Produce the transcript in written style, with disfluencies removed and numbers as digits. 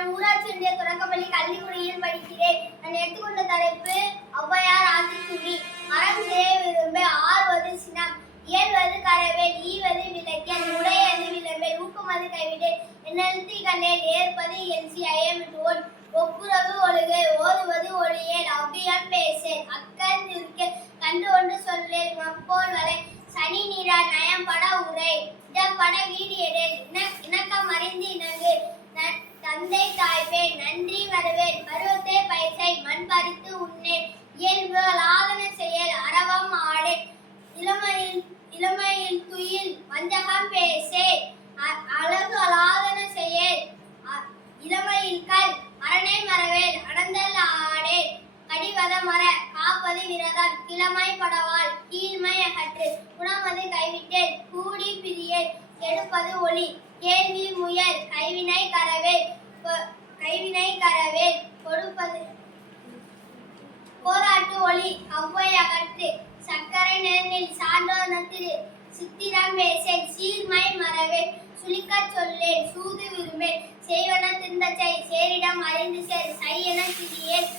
நான் ஊராட்சி ஒன்றிய தொடக்கப்பள்ளி கல்விக்குடியில் படிக்கிறேன். நான் எடுத்துக்கொண்ட தலைப்பு ஔவையார் ஆத்திச்சூடி. அறம் செய்ய விரும்பு, ஆறுவது சினம், இயல்வது கரவேல், ஈவது விளக்கேல், உடையது விளம்பேல், ஊக்கமது கைவிடேல், என்னெழுத்தி கண்டேன், ஏற்பது எல்சி ஐயமிட்டுவோன், ஒப்புரவு ஒழுகு, ஓதுவது ஒளியேல், அவ்வியம் பேசேல், அக்கன் இருக்கேல், கண்டு ஒன்று சொல்லேல், மப்போல் வரை, சனி நீரா நயம்பட உரை, இடப்பட வீடு எடேல், இணக்கம் அறிந்து இணங்கு, தந்தை தாய்ப்பேன், நன்றி வரவேல், பருவத்தை பயிற்சை, மண் பறித்து உண்ணேன், இயல்புகளாகன செயல், அரவம் ஆடேன், இளமையில் துயில், வஞ்சகம் பேசே, அழகுகளாகன செயல், இளமையில் கல், அரணை மறவேல், அடந்தல் ஆடேன், கடிவத மர, காப்பது விரதம், கிழமை படவால், கீழ்மை அகற்று, குணமது கைவிட்டேன், கூடி பிரியேல், கெடுப்பது ஒளி, கேள்வி முயல், கைவினை கரவேல், கொடுப்பது போராட்டு ஒளி, அவ்வை அகற்று, சக்கரை நெருங்கில் சான்றோர் நத்திரு, சித்திரம் பேசேன், சீர்மை மறவேல், சுளிக்கச் சொல்லேன், சூது விரும்பேன், செய்வன திருந்தச் செய், சேரிடம் அறிந்து சேர், செய்யன திரியேன்,